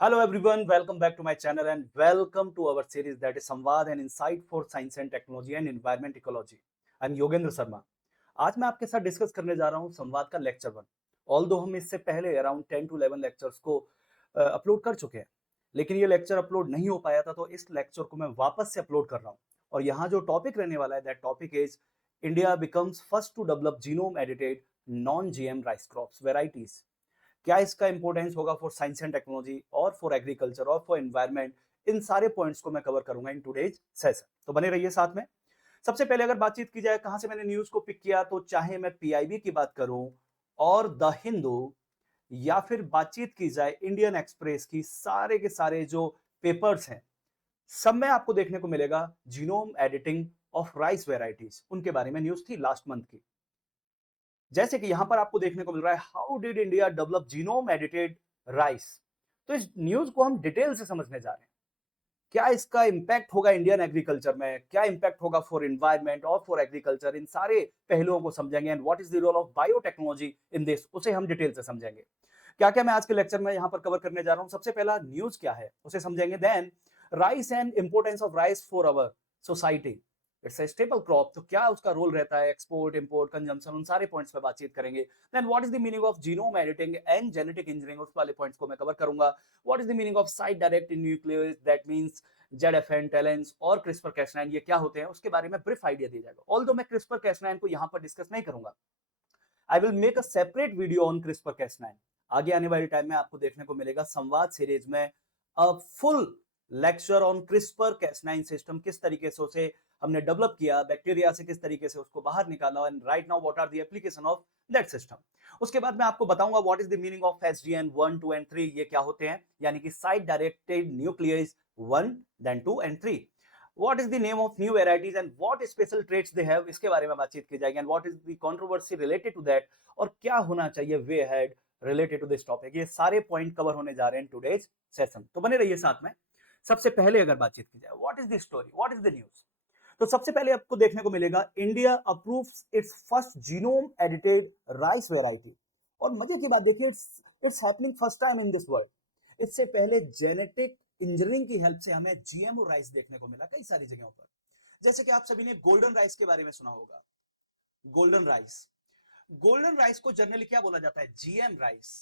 Hello everyone, welcome back to my channel and welcome to our series that is Samvad and Insight for Science and Technology and Environment Ecology. I'm Yogendra Sharma. आज मैं आपके साथ discuss करने जा रहा हूं संवाद का लेक्चर 1. ऑल्दो हम इससे पहले अराउंड 10 to 11 लेक्चर्स को अपलोड कर चुके हैं, लेकिन ये लेक्चर अपलोड नहीं हो पाया था, तो इस लेक्चर को मैं वापस से अपलोड कर रहा हूं. और यहाँ जो टॉपिक रहने वाला है, that topic is India becomes first to develop genome edited non GM rice crops varieties. क्या इसका इंपॉर्टेंस होगा फॉर साइंस एंड टेक्नोलॉजी और फॉर एग्रीकल्चर और फॉर एनवायरमेंट, इन सारे पॉइंट्स को मैं कवर करूंगा इन टुडेज सेशन. तो बने रहिए साथ में. सबसे पहले अगर बातचीत की जाए कहां से मैंने न्यूज को पिक किया, तो चाहे मैं पीआईबी की बात करूं और द हिंदू, या फिर बातचीत की जाए इंडियन एक्सप्रेस की, सारे के सारे जो पेपर्स हैं सब में आपको देखने को मिलेगा genome editing of rice varieties, उनके बारे में न्यूज थी लास्ट मंथ की. जैसे कि यहां पर आपको देखने को मिल रहा है how did India develop genome edited rice. तो इस न्यूज को हम डिटेल से समझने जा रहे हैं. क्या इसका इंपैक्ट होगा इंडियन एग्रीकल्चर में, क्या इंपैक्ट होगा फॉर एनवायरमेंट और फॉर एग्रीकल्चर, इन सारे पहलुओं को समझेंगे. And what is the role of biotechnology in this, उसे हम डिटेल से समझेंगे. क्या क्या मैं आज के लेक्चर में यहां पर कवर करने जा रहा हूं. सबसे पहला न्यूज क्या है उसे समझेंगे. Then rice and importance of rice for our society. It's a staple crop, तो क्या उसका रोल रहता है, एक्सपोर्ट, इंपोर्ट, कंजम्पशन, उन सारे पॉइंट्स पे बातचीत करेंगे. Then what is the meaning of genome editing and genetic engineering, उस वाले पॉइंट्स को मैं कवर करूंगा. What is the meaning of site direct nucleases, that means ZFN, TALENs और क्रिस्पर Cas9, ये क्या होते हैं उसके बारे में ब्रीफ आइडिया दिया जाएगा. ऑल्दो मैं क्रिस्पर Cas9 को यहां पर डिस्कस नहीं करूंगा. I will make a separate video on CRISPR Cas9. आगे आने वाले टाइम में आपको देखने को मिलेगा संवाद सीरीज में a full lecture on CRISPR Cas9 system, किस तरीके से उसे हमने डेवलप किया, बैक्टीरिया से किस तरीके से उसको बाहर निकाला, and right now what are the application of that system. उसके बाद मैं आपको बताऊंगा what is the meaning of SDN 1, 2 and 3, ये क्या होते हैं, यानी कि site directed nucleus 1, then 2 and 3. What is the name of new varieties and what special traits they have, इसके बारे में बातचीत की जाएगी. and what is the controversy related to that, और क्या होना चाहिए way ahead related to this topic. ये सारे पॉइंट कवर होने जा रहे हैं टुडेज सेशन, तो बने रहिए साथ में. सबसे पहले अगर बातचीत की जाए what is the story, what is the news, तो सबसे पहले आपको देखने को मिलेगा India approves it's first genome edited rice variety. और मजे की बात देखिए, it's happening first time in this world. इससे पहले जेनेटिक इंजीनियरिंग की हेल्प से हमें जीएमओ राइस देखने को मिला कई सारी जगहों पर. जैसे कि आप सभी ने गोल्डन राइस के बारे में सुना होगा. गोल्डन राइस, गोल्डन राइस को जनरली क्या बोला जाता है, GM rice,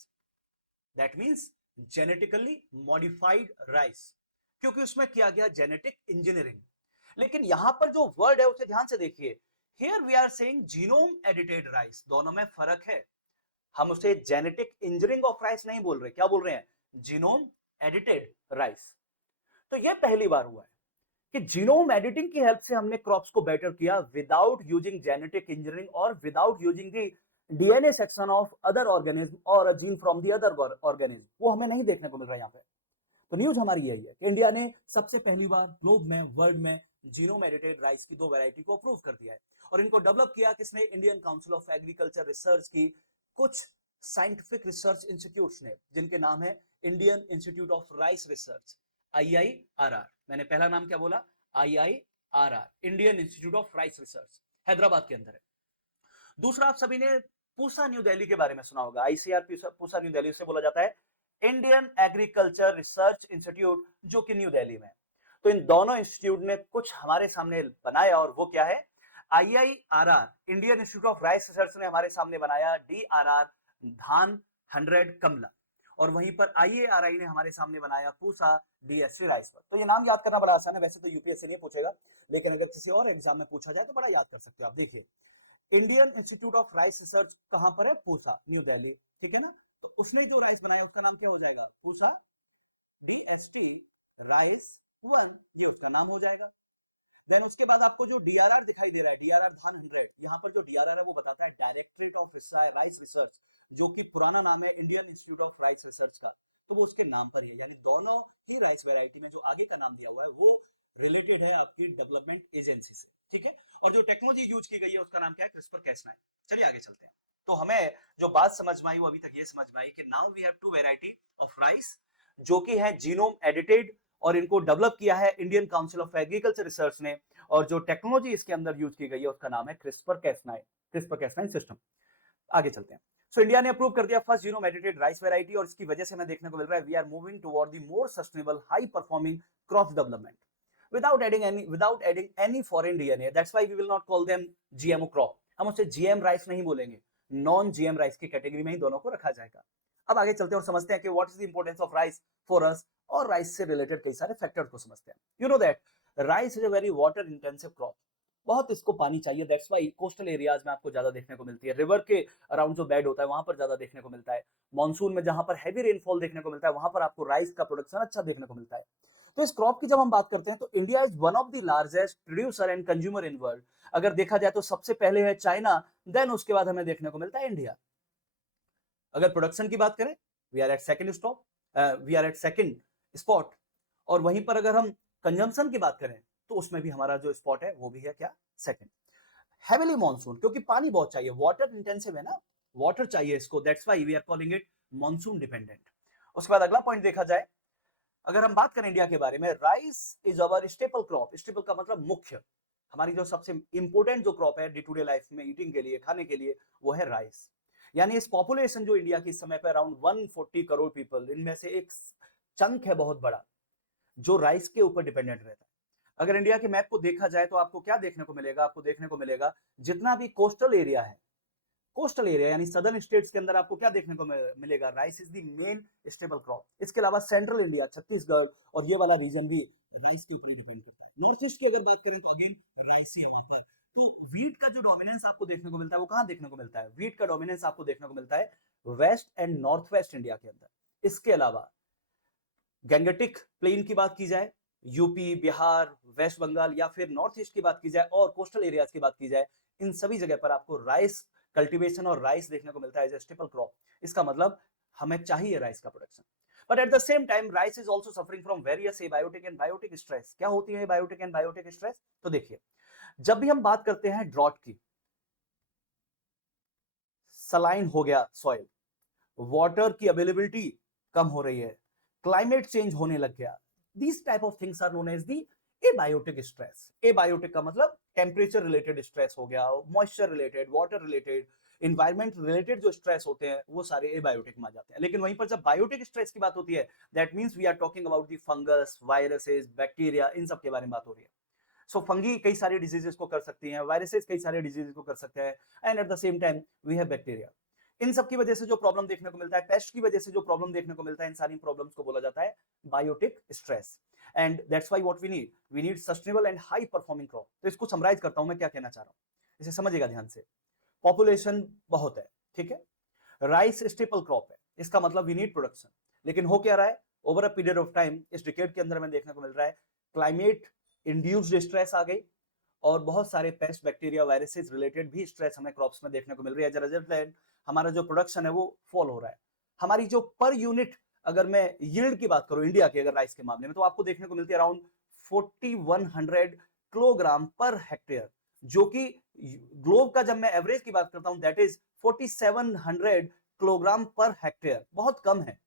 that means genetically modified rice, क्योंकि उसमें किया गया जेनेटिक इंजीनियरिंग. लेकिन यहां पर जो वर्ड है उसे ध्यान से देखिए. Here we are saying genome edited rice, दोनों में फर्क है. हम उसे जेनेटिक इंजीनियरिंग ऑफ राइस नहीं बोल रहे, क्या बोल रहे हैं, जीनोम एडिटेड राइस. तो यह पहली बार हुआ है कि जीनोम एडिटिंग की हेल्प से हमने क्रॉप्स को बेटर किया विदाउट यूजिंग जेनेटिक इंजीनियरिंग और without using the DNA section of other organism और a gene from the other organism. वो हमें नहीं देखने को मिल रहा है यहां पे. तो न्यूज हमारी यही है कि इंडिया ने सबसे पहली बार ग्लोब में, वर्ल्ड में जीनोम एडिटेड राइस की दो वैरायटी को अप्रूव कर दिया है. और इनको डेवलप किया किसने, Indian council of agriculture research की कुछ साइंटिफिक रिसर्च इंस्टीट्यूट्स ने, जिनके नाम है Indian Institute of Rice research, IIRR. मैंने पहला नाम क्या बोला, IIRR, Indian Institute of Rice research, Hyderabad के अंदर है. दूसरा, आप सभी ने पूसा न्यू दिल्ली के बारे में सुना होगा. ICR पूसा न्यू दिल्ली से बोला जाता है इंडियन एग्रीकल्चर रिसर्च इंस्टीट्यूट, जो कि न्यू दिल्ली में. तो इन दोनों इंस्टीट्यूट ने कुछ हमारे सामने बनाया, और वो क्या है, IIRR, Indian Institute of Rice research ने हमारे सामने बनाया DRR, धान 100 कमला. और वहीं पर IARI ने हमारे सामने बनाया पूसा DSC राइस पर. तो ये नाम याद करना बड़ा आसान है, वैसे तो यूपीएससी नहीं पूछेगा, लेकिन अगर किसी और एग्जाम में पूछा जाए तो बड़ा याद कर सकते हो आप. देखिए, Indian Institute of Rice research कहां पर है, पूसा, न्यू दिल्ली, ठीक है ना. तो उसने जो राइस बनाया उसका नाम क्या हो जाएगा, पूसा DST राइस 1, ये उसका नाम हो जाएगा. देन उसके बाद आपको जो DRR दिखाई दे रहा है, DRR धान 100, यहाँ पर जो DRR है वो बताता है डायरेक्टरेट ऑफ राइस रिसर्च, जो कि पुराना नाम है Indian Institute of Rice research का. तो वो उसके नाम पर ही है, यानी दोनों ही राइस वैरायटी में जो आगे का नाम दिया हुआ है वो रिलेटेड है आपकी डेवलपमेंट एजेंसी से, ठीक है. और जो टेक्नोलॉजी यूज की गई है उसका नाम क्या है, क्रिस्पर Cas9. चलिए आगे चलते हैं. तो हमें जो बात समझ में आई वो अभी तक ये समझ में आई कि now we have two variety of rice, जो कि है जीनोम एडिटेड, और इनको डेवलप किया है Indian council of agriculture research ने. और जो टेक्नोलॉजी इसके अंदर यूज की गई है उसका नाम है क्रिस्पर Cas9 सिस्टम. आगे चलते हैं. सो इंडिया ने अप्रूव कर दिया फर्स्ट जीनो मेडिटेड राइस वेराइटी, और इसकी वजह से हमें देखने को मिल रहा है we are moving toward the more sustainable high performing crop development without adding any foreign DNA. That's why we will not call them GMO crop. हम उसे GM राइस नहीं बोलेंगे, नॉन GM राइस की कैटेगरी में ही दोनों को रखा जाएगा। अब आगे चलते हैं और समझते हैं कि what is the importance of rice for us, और राइस से रिलेटेड कई सारे फैक्टर्स को समझते हैं। You know that rice is a very water intensive crop, बहुत इसको पानी चाहिए। दैट्स वाई कोस्टल एरियाज में आपको ज्यादा देखने को मिलती है, रिवर के अराउंड जो बेड होता है वहां पर ज्यादा देखने को मिलता है, मानसून में जहां पर हैवी रेनफॉल देखने को मिलता है वहां पर आपको राइस का प्रोडक्शन अच्छा देखने को मिलता है। तो इस क्रॉप की जब हम बात करते हैं तो India is one of the largest producer and consumer in world. अगर देखा जाए तो सबसे पहले है चाइना, देन उसके बाद हमें देखने को मिलता है इंडिया। अगर प्रोडक्शन की बात करें we are at second stop, we are at second spot, और वहीं पर अगर हम कंजम्पशन की बात करें तो उसमें भी हमारा जो स्पॉट है वो भी है क्या, सेकंड। हेविली मॉनसून, क्योंकि पानी बहुत चाहिए, वाटर इंटेंसिव है ना, वाटर चाहिए इसको, that's why we are calling it monsoon dependent. उसके बाद अगला पॉइंट देखा जाए, अगर हम बात करें इंडिया के बारे में, rice is our staple crop. Staple का मतलब मुख्य, हमारी जो सबसे इंपॉर्टेंट जो क्रॉप है डे टू डे लाइफ में ईटिंग के लिए, खाने के लिए, वो है राइस। यानी इस पॉपुलेशन जो इंडिया की इस समय पे अराउंड 140 करोड़ पीपल, इनमें से एक चंक है बहुत बड़ा जो राइस के ऊपर डिपेंडेंट रहता है। अगर इंडिया के मैप को देखा जाए तो आपको क्या देखने को मिलेगा, आपको देखने को मिलेगा जितना भी कोस्टल एरिया है, कोस्टल एरिया यानी सदर्न स्टेट्स के अंदर आपको क्या देखने को मिलेगा, rice is the main stable crop. इसके अलावा सेंट्रल इंडिया, छत्तीसगढ़ और ये वाला रीजन भी राइस के ऊपर डिपेंड करता है। नॉर्थ ईस्ट की अगर बात करें तो अगेन राइस ही आता है। तो वीट का जो डोमिनेंस आपको देखने को मिलता है वो कहां देखने को मिलता है, वीट का डोमिनेंस आपको देखने को मिलता है west and north west India के अंदर। इसके अलावा गैंगेटिक प्लेन की बात की जाए, यूपी, बिहार, वेस्ट बंगाल, या फिर नॉर्थ ईस्ट की बात की जाए और कोस्टल एरियाज की बात की जाए, इन सभी जगह पर आपको राइस कल्टीवेशन और राइस देखने को मिलता है एज ए स्टेपल क्रॉप। इसका मतलब हमें चाहिए राइस का production. But at the same time rice is also suffering from various abiotic and biotic stress. क्या होती है बायोटिक एंड बायोटिक स्ट्रेस? तो देखिए, जब भी हम बात करते हैं ड्रॉट की, सलाइन हो गया सॉइल, वाटर की अवेलेबिलिटी कम हो रही है, क्लाइमेट चेंज होने लग गया, these type of things are known as the abiotic stress. Abiotic का मतलब टेम्परेचर रिलेटेड स्ट्रेस हो गया, moisture related, water related, environment related जो स्ट्रेस होते हैं वो सारे एबायोटिक में आ जाते हैं। लेकिन वहीं पर जब बायोटिक स्ट्रेस की बात होती है, that means we are talking about the fungus, viruses, bacteria, इन सब के बारे में बात हो रही है। सो फंगी कई सारे डिजीजेस को कर सकती हैं, वायरसेस कई सारे डिजीजेस को कर सकते हैं, and at the same time we have bacteria. इन सब की वजह से जो प्रॉब्लम देखने को मिलता है, पेस्ट की वजह से जो प्रॉब्लम देखने को मिलता है, इन सारी प्रॉब्लम्स को बोला जाता है biotic stress. And that's why what we need sustainable and high performing crop. तो इसको समराइज करता हूं मैं क्या कहना चाह रहा हूं, इसे समझिएगा ध्यान से। पॉपुलेशन बहुत है, ठीक है, राइस स्टेपल क्रॉप है, इसका मतलब वी नीड प्रोडक्शन। लेकिन हो क्या रहा है over a period of time, इस डिकेड के अंदर हमें देखने को मिल रहा है क्लाइमेट इंड्यूस्ड स्ट्रेस आ गई, और बहुत सारे पेस्ट, बैक्टीरिया, वायरसेस रिलेटेड भी स्ट्रेस हमें क्रॉप्स में देखने को मिल रही है। एज अ रिजल्ट हमारा जो प्रोडक्शन है वो फॉल हो रहा है। हमारी जो पर यूनिट, अगर मैं यील्ड की बात करूं इंडिया के अगर राइस के मामले में, तो आपको देखने को मिलती है अराउंड 4100 किलोग्राम पर हेक्टेयर, जो कि ग्लोब का जब मैं एवरेज की बात करता हूं that is 4700 kilogram per hectare, बहुत कम है।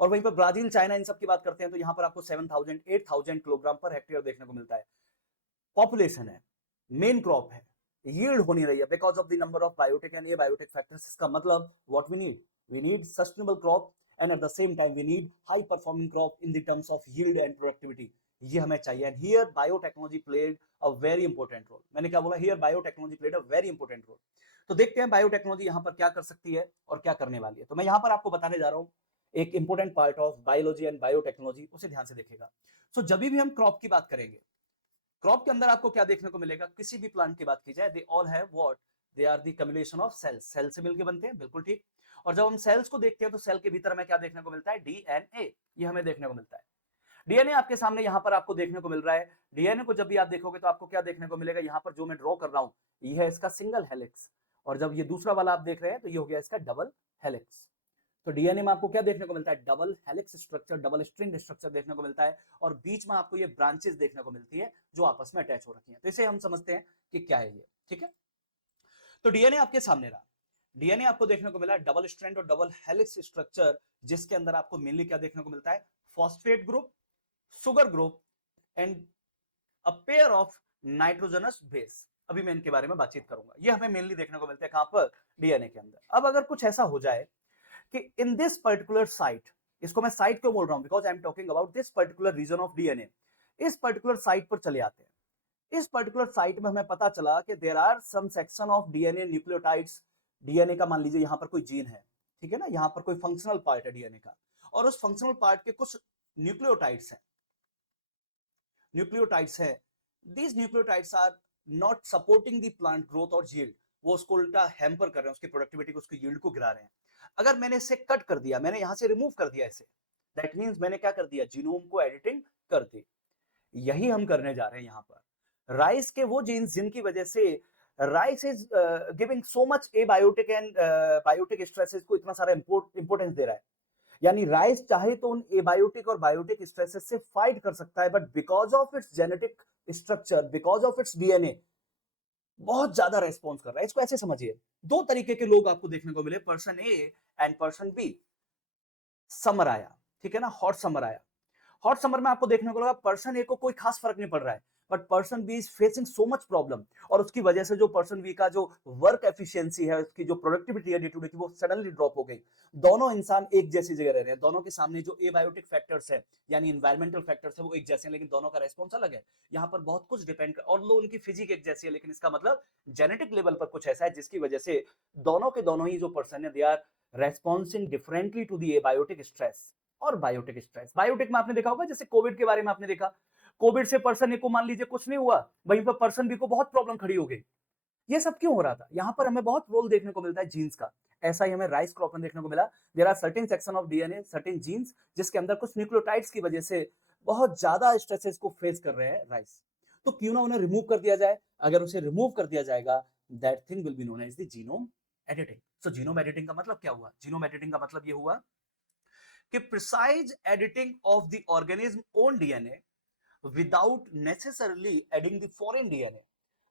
और वहीं पर ब्राजील, चाइना, इन सब की बात करते हैं तो यहां पर आपको 7000 8000 किलोग्राम पर हेक्टेयर देखने को मिलता है। पॉपुलेशन है, मेन क्रॉप है, यील्ड हो नहीं रही है because of the number of biotic and abiotic factors. इसका मतलब what we need sustainable crop, and at the same time we need high performing crop in the terms of yield and productivity. ये हमें चाहिए, and here biotechnology played a very important role. मैंने क्या बोला, here biotechnology played a very important role. तो देखते हैं biotechnology यहां पर क्या कर सकती है और क्या करने वाली है। तो मैं यहां पर आपको बताने जा रहा हूं एक important part of biology and biotechnology, उसे ध्यान से देखिएगा। सो जब भी हम क्रॉप की बात करेंगे, क्रॉप के अंदर आपको क्या देखने को मिलेगा, किसी भी प्लांट की बात की जाए, they all have what, they are the communication of cells, cell से मिलकर बनते हैं, बिल्कुल ठीक। और जब हम सेल्स को देखते हैं तो सेल के भीतर हमें क्या देखने को मिलता है, डीएनए, ये हमें देखने को मिलता है। डीएनए आपके सामने यहां पर आपको देखने को मिल रहा है। डीएनए को जब भी आप देखोगे तो आपको क्या देखने को मिलेगा, यहां पर जो मैं ड्रॉ कर रहा हूं ये है इसका सिंगल हेलिक्स, और जब ये दूसरा वाला आप देख रहे हैं तो ये हो गया इसका डबल हेलिक्स। तो डीएनए में आपको क्या देखने को मिलता है, double helix structure, double string structure देखने को मिलता है, और बीच में आपको ये ब्रांचेस देखने को मिलती है जो आपस में अटैच हो रखी हैं। तो इसे हम समझते हैं कि क्या है ये, ठीक है। तो डीएनए आपके सामने रहा, डीएनए आपको देखने को मिला डबल स्ट्रैंड और डबल हेलिक्स स्ट्रक्चर, जिसके अंदर आपको मेनली क्या देखने को मिलता है, phosphate group, sugar group, and a pair of nitrogenous base. अभी मैं इनके बारे में बातचीत करूंगा। ये हमें मेनली देखने को मिलते हैं कहां पर, डीएनए के अंदर। अब अगर कुछ ऐसा हो जाए कि इन दिस पर्टिकुलर साइट, इसको मैं साइट क्यों बोल रहा हूं, because I am talking about this particular region of DNA. इस पर्टिकुलर साइट पर चले आते हैं। इस पर्टिकुलर साइट में हमें पता चला कि there are some section of DNA nucleotides. DNA का मान लीजिए यहां पर कोई जीन है, ठीक है ना, यहां पर कोई फंक्शनल पार्ट है डीएनए का, और उस फंक्शनल पार्ट के कुछ न्यूक्लियोटाइड्स हैं, न्यूक्लियोटाइड्स है। These nucleotides are not supporting the plant growth और यील्ड। वो उसको उल्टा हैम्पर कर रहे हैं, उसकी प्रोडक्टिविटी को, उसकी यील्ड को गिरा रहे हैं। अगर मैंने इसे कट कर दिया, मैंने यहां से रिमूव कर दिया इसे, दैट मींस मैंने क्या कर दिया, जीनोम को एडिटिंग कर दी। यही हम करने जा रहे हैं यहां पर। राइस के वो जीन्स जिनकी वजह से rice is giving so much abiotic and biotic stresses को इतना सारा इंपोर्टेंस दे रहा है, यानी राइस चाहे तो उन एबायोटिक और बायोटिक स्ट्रेसेस से फाइट कर सकता है, but because of its genetic structure, because of its DNA, बहुत ज्यादा रेस्पॉन्स कर रहा है। इसको ऐसे समझिए, दो तरीके के लोग आपको देखने को मिले, person A and person B. Summer आया, ठीक है ना, हॉट समर आया। हॉट समर में आपको देखने को लगा पर्सन ए को कोई खास फर्क नहीं पड़ रहा है, but person B is facing so much problem, और उसकी वजह से जो पर्सन बी का जो वर्क एफिशिएंसी है, उसकी जो प्रोडक्टिविटी है डे टू डे की, वो सडनली ड्रॉप हो गई। दोनों इंसान एक जैसी जगह रह रहे हैं, दोनों के सामने जो एबायोटिक फैक्टर्स है यानी एनवायरमेंटल फैक्टर्स है वो एक जैसे हैं, लेकिन दोनों का रेस्पॉन्स अलग है। यहाँ पर बहुत कुछ डिपेंड कर, और लो उनकी फिजिक एक जैसी है, लेकिन इसका मतलब जेनेटिक लेवल पर कुछ ऐसा है जिसकी वजह से दोनों के दोनों ही जो पर्सन है they are responsing differently to the abiotic stress और बायोटिक स्ट्रेस। बायोटिक में आपने देखा होगा, जैसे कोविड के बारे में आपने देखा, कोविड से पर्सन ए को मान लीजिए कुछ नहीं हुआ, वहीं पर पर्सन बी को बहुत प्रॉब्लम खड़ी हो गई। ये सब क्यों हो रहा था? यहां पर हमें बहुत रोल देखने को मिलता है जीन्स का। ऐसा ही हमें राइस क्रॉप में देखने को मिला। There are certain section of DNA, certain genes, जिसके अंदर कुछ न्यूक्लियोटाइड्स की वजह से बहुत ज्यादा स्ट्रेसेस को फेस कर रहे हैं राइस। तो क्यों ना उन्हें रिमूव कर दिया जाए। अगर उसे रिमूव कर दिया जाएगा, that thing will be known as the genome editing. So genome editing का मतलब क्या हुआ? जीनोम एडिटिंग का मतलब ये हुआ कि precise editing of the organism own DNA without necessarily adding the foreign DNA.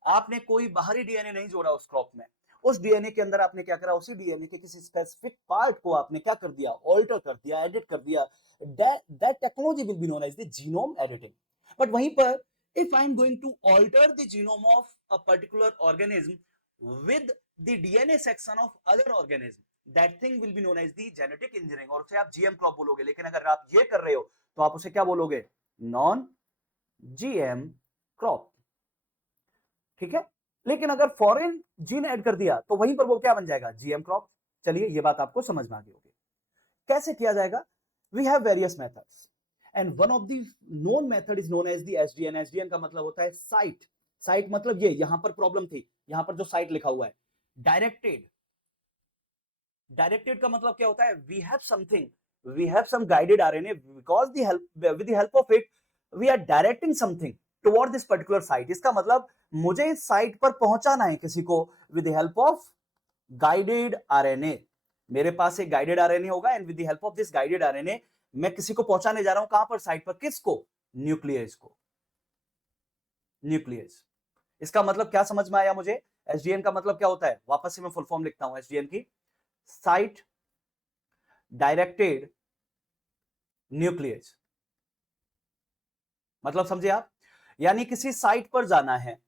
आपने कोई बाहरी डीएनए नहीं जोड़ा उस क्रॉप में, उस डीएनए के अंदर आपने क्या करा, उसी डीएनए के किसी स्पेसिफिक पार्ट को आपने क्या कर दिया, ऑल्टर कर दिया, एडिट कर दिया। That technology will be known as the genome editing. But वहीं पर if I am going to alter the genome of a particular organism with the DNA section of other organism, that thing will be known as the genetic engineering, और उसे आप GM crop बोलोगे। लेकिन अगर आप ये कर रहे हो तो आप उसे क्या बोलोगे, नॉन जीएम क्रॉप, ठीक है। लेकिन अगर फॉरेन जीन ऐड कर दिया तो वहीं पर वो क्या बन जाएगा, जीएम क्रॉप। चलिए ये बात आपको समझ में आ गई होगी। कैसे किया जाएगा? We have various methods and one of the known method is known as the SDN. SDN का मतलब होता है साइट। साइट मतलब ये, यहां पर प्रॉब्लम थी, यहां पर जो साइट लिखा हुआ है डायरेक्टेड। डायरेक्टेड का मतलब क्या होता है, we have something, we have some guided RNA, because the help, with the help of it we are directing something toward this particular site. इसका मतलब मुझे इस साइट पर पहुंचाना है किसी को with the help of guided RNA. मेरे पास एक गाइडेड आरएनए होगा and with the help of this guided RNA मैं किसी को पहुंचाने जा रहा हूं, कहां पर, साइट पर। किसको? न्यूक्लियस को। न्यूक्लियस। इसका मतलब क्या समझ में आया मुझे? एसडीएन का मतलब क्या होता है, वापस से मैं फुल फॉर्म लिखता हूं एसडीएन की, साइट डायरेक्टेड न्यूक्लियस। मतलब समझे आप? यानी किसी साइट पर जाना है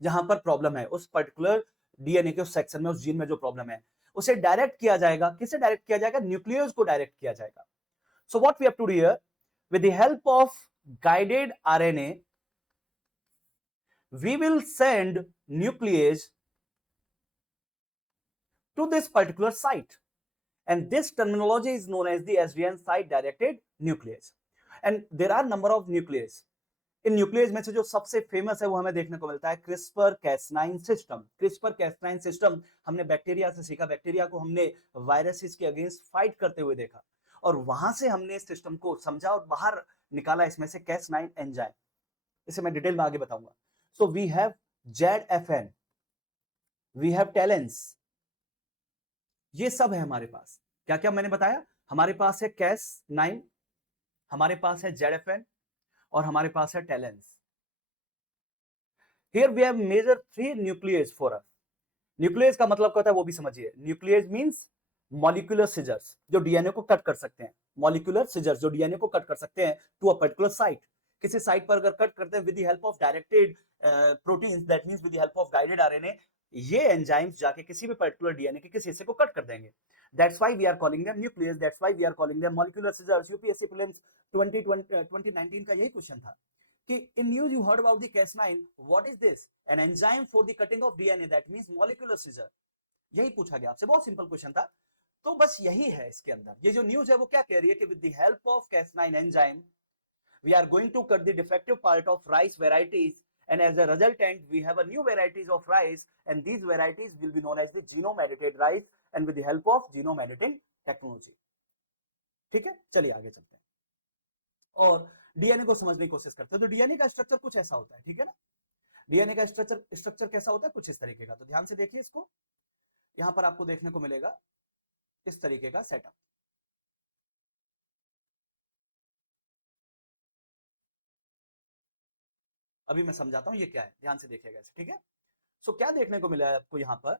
जहां पर प्रॉब्लम है, उस पर्टिकुलर डीएनए के उस सेक्शन में, उस जीन में जो प्रॉब्लम है, उसे डायरेक्ट किया जाएगा। किसे डायरेक्ट किया जाएगा? न्यूक्लियस को डायरेक्ट किया जाएगा। So what we have to do here, with the help of guided RNA we will send nuclease to this particular site, and this terminology is known as the SDN, site directed nuclease. And there are number of nuclease. In nucleus में से जो सबसे famous है वो हमें देखने को मिलता है क्रिस्पर कैस9 सिस्टम। क्रिस्पर कैस9 सिस्टम हमने बैक्टीरिया से सीखा। बैक्टीरिया को हमने वायरसेस के अगेंस्ट फाइट करते हुए देखा, और वहां से हमने इस सिस्टम को समझा और बाहर निकाला इसमें से कैस9 एंजाइम। इसे मैं डिटेल में आगे बताऊंगा। So we have ZFN, we have talens, ये सब है हमारे पास। क्या क्या मैंने बताया? हमारे पास है Cas9, हमारे पास है ZFN, और हमारे पास है talens. Here we have major 3 nuclease for us. Nucleus का मतलब क्या होता है वो भी समझिए। न्यूक्लियस मींस मॉलिक्यूलर सिजर्स, जो डीएनए को कट कर सकते हैं। मॉलिक्यूलर सिजर्स जो डीएनए को कट कर सकते हैं टू अ पर्टिकुलर साइट। किसी साइट पर अगर कट करते हैं with the help of directed proteins, that means with the help of guided RNA, ये एंजाइम्स जाके किसी भी पर्टिकुलर डीएनए के किसी हिस्से को कट कर देंगे। That's why we are calling them nucleus, that's why we are calling them molecular scissors. UPSC prelims 2019 का यही क्वेश्चन था कि in news you heard about the Cas9, what is this? An enzyme for the cutting of DNA, that means molecular scissor. यही पूछा गया आपसे, बहुत simple question था। तो बस यही है इसके अंदर। ये जो न्यूज है वो क्या कह रही है कि with the help of Cas9 enzyme we are going to cut the defective part of rice varieties, and as a resultant we have a new varieties of rice, and these varieties will be known as the genome edited rice and with the help of genome editing technology। ठीक है, चलिए आगे चलते हैं और DNA को समझने की कोशिश करते हैं। तो डीएनए का स्ट्रक्चर कुछ ऐसा होता है, ठीक है ना। डीएनए का स्ट्रक्चर कैसा होता है, कुछ इस तरीके का। तो ध्यान से देखिए इसको, यहां पर आपको देखने को मिलेगा इस तरीके का सेटअप। अभी मैं समझाता हूं ये क्या है, ध्यान से देखिएगा इसे, ठीक है। सो क्या देखने को मिला है आपको यहां पर?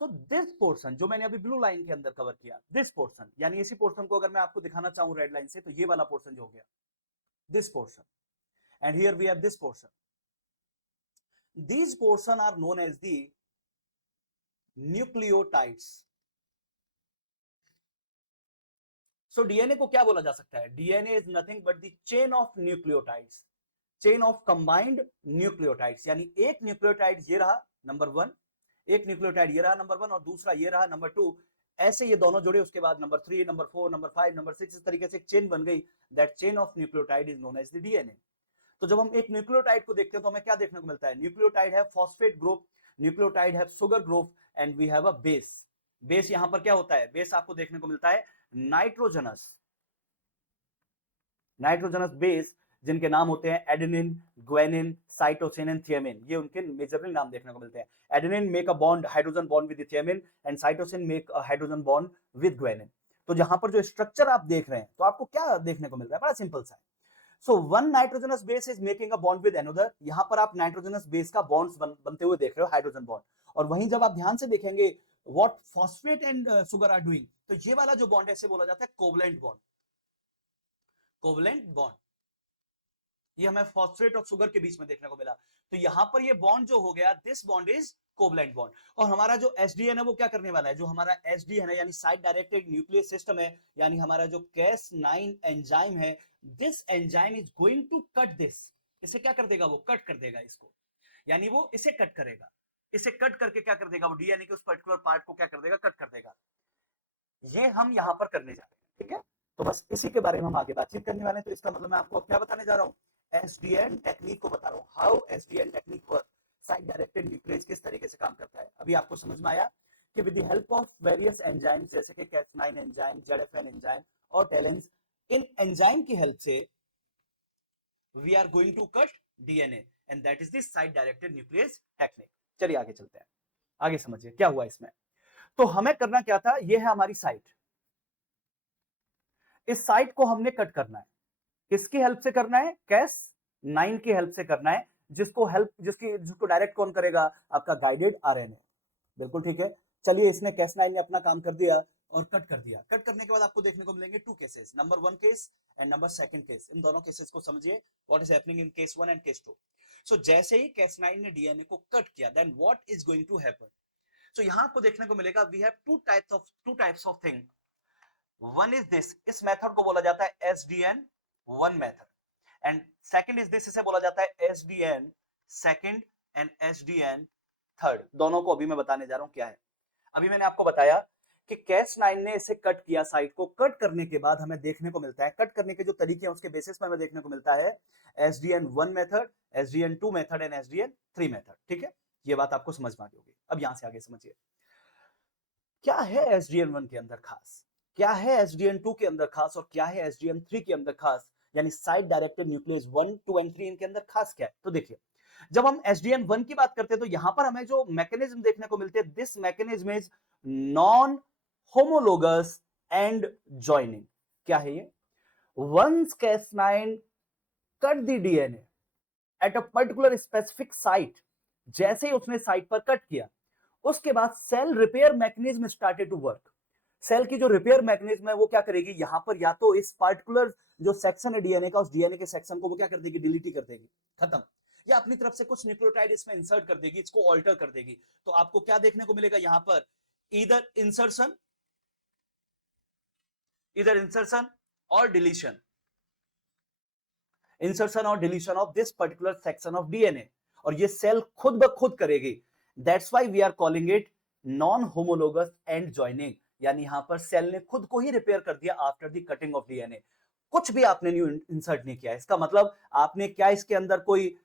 तो दिस पोर्शन जो मैंने अभी ब्लू लाइन के अंदर कवर किया, दिस पोर्शन, यानी इसी पोर्शन को अगर मैं आपको दिखाना चाहूं रेड लाइन से, तो ये वाला पोर्शन जो हो गया this portion, and here we have this portion. These portion are known as the nucleotides। So DNA को क्या बोला जा सकता है? DNA is nothing but the chain of nucleotides, chain of combined nucleotides। यानी एक न्यूक्लियोटाइड ये रहा नंबर 1, एक न्यूक्लियोटाइड ये रहा नंबर 1 और दूसरा ये रहा नंबर 2। ऐसे ये दोनों जुड़े, उसके बाद नंबर 3, नंबर 4, नंबर 5, नंबर 6, इस तरीके से एक चेन बन गई। That chain of nucleotide is known as the DNA. तो जब हम एक न्यूक्लियोटाइड को देखते हैं तो हमें क्या देखने को मिलता है? न्यूक्लियोटाइड है फॉस्फेट ग्रुप, न्यूक्लियोटाइड है sugar group, and we have a base. Base यहां पर क्या होता है? बेस आपको देखने को मिलता है नाइट्रोजनस, नाइट्रोजनस बेस, जिनके नाम होते हैं adenine, guanine, cytosine and thiamine. ये उनके मेजरली नाम देखने को मिलते हैं। Adenine make a bond, hydrogen bond with thiamine, and cytosine make a hydrogen bond with guanine. तो जहां पर जो स्ट्रक्चर आप देख रहे हैं, तो आपको क्या देखने को मिल रहा है? बड़ा सिंपल सा है। So one nitrogenous base is making a bond with another। यहां पर आप नाइट्रोजनस बेस का बॉन्ड्स बनते हुए देख रहे हो, हाइड्रोजन बॉन्ड। और वहीं जब आप ध्यान से देखेंगे what phosphate and sugar are doing, तो ये वाला जो बॉन्ड है इसे बोला जाता है कोवलेंट बॉन्ड। कोवलेंट बॉन्ड ये हमें फॉस्फेट और शुगर के बीच में देखने को मिला। तो यहां पर ये बॉन्ड जो हो गया, this bond is covalent bond. और हमारा जो एसडीएन है वो क्या करने वाला है? जो हमारा एसडीएन है यानी साइट डायरेक्टेड न्यूक्लियर सिस्टम है, यानी हमारा जो Cas9 एंजाइम है, this enzyme is going to cut this. इसे क्या कर देगा? वो कट कर देगा इसको, यानी वो इसे कट करेगा। इसे कट करके क्या कर देगा? वो डीएनए के उस पर्टिकुलर पार्ट को क्या कर देगा? कट कर देगा। ये हम यहां पर करने जा रहे हैं, ठीक है। तो बस इसी के बारे में हम आगे बातचीत करने वाले हैं। तो इसका मतलब मैं आपको क्या बताने जा रहा हूं? एसडीएन टेक्निक को बता रहा हूं, how SDN technique work, site directed nucleus किस तरीके से काम करता है। अभी आपको समझ में आया कि with the help of various enzymes जैसे कि Cas9 एंजाइम, जेडएफएन एंजाइम और टेलेंस, इन एंजाइम की हेल्प से we are going to cut DNA, and that is the site directed nucleus technique. चलिए आगे चलते हैं, आगे समझिए क्या हुआ इसमें। तो हमें करना क्या था? ये है हमारी साइट, इस साइट को हमने कट करना है। किसकी हेल्प से करना है? Cas9 की हेल्प से करना है, जिसको डायरेक्ट कौन करेगा? आपका गाइडेड आरएनए। बिल्कुल ठीक है। चलिए, इसने Cas9 ने अपना काम कर दिया और कट कर दिया। कट करने के बाद आपको देखने को मिलेंगे 2 cases, number 1 case and number 2 case. इन दोनों केसेस को समझिए, what is happening in case 1 and case 2। So जैसे ही Cas9 ने डीएनए को कट किया, then what is going to happen? So यहां आपको देखने को मिलेगा we have two types of thing. One is this, इस मेथड को बोला जाता है SDN1 method, and second is this, इसे बोला जाता है SDN second and SDN third. दोनों को अभी मैं बताने जा रहा हूं क्या है। अभी मैंने आपको बताया कि Cas9 ने इसे कट किया, साइट को कट करने के बाद हमें देखने को मिलता है, कट करने के जो तरीके हैं उसके बेसिस पर हमें देखने को मिलता है SDN1 method, SDN2 method and SDN3 method. ठीक है, ये बात आपको समझ में आ गई होगी। अब यहां से आगे समझिए क्या है SDN1 के अंदर खास, क्या है SDN2 के अंदर खास, और क्या है SDN3 के अंदर खास, यानी साइट डायरेक्टेड न्यूक्लियस 1, 2 एंड 3 इनके अंदर खास क्या है। तो देखिए, जब हम SDN1 की बात करते हैं तो यहां पर हमें जो मैकेनिज्म देखने को मिलते हैं, this mechanism is non homologous end joining. क्या है ये? Once Cas9 cut the DNA at a particular specific site, जैसे ही उसने साइट पर कट किया, उसके बाद cell repair mechanism started to work. Cell की जो रिपेयर मैकेनिज्म है वो क्या करेगी? यहां पर या तो इस पार्टिकुलर जो सेक्शन है डीएनए का, उस डीएनए के सेक्शन को वो क्या कर देगी, डिलीट ही कर देगी, खत्म। या अपनी तरफ से कुछ न्यूक्लियोटाइड इसमें इंसर्ट कर देगी, इसको ऑल्टर कर देगी। तो आपको क्या देखने को मिलेगा यहां पर, इधर इंसर्शन और डिलीशन, इंसर्शन और deletion of this particular section of DNA, और ये सेल खुद ब खुद करेगी। That's why we are calling it non homologous end joining, यानी यहां पर सेल ने खुद को ही रिपेयर कर दिया after the cutting of DNA. कुछ भी आपने न्यू इंसर्ट नहीं किया। इसका मतलब आपने क्या इसके अंदर कोई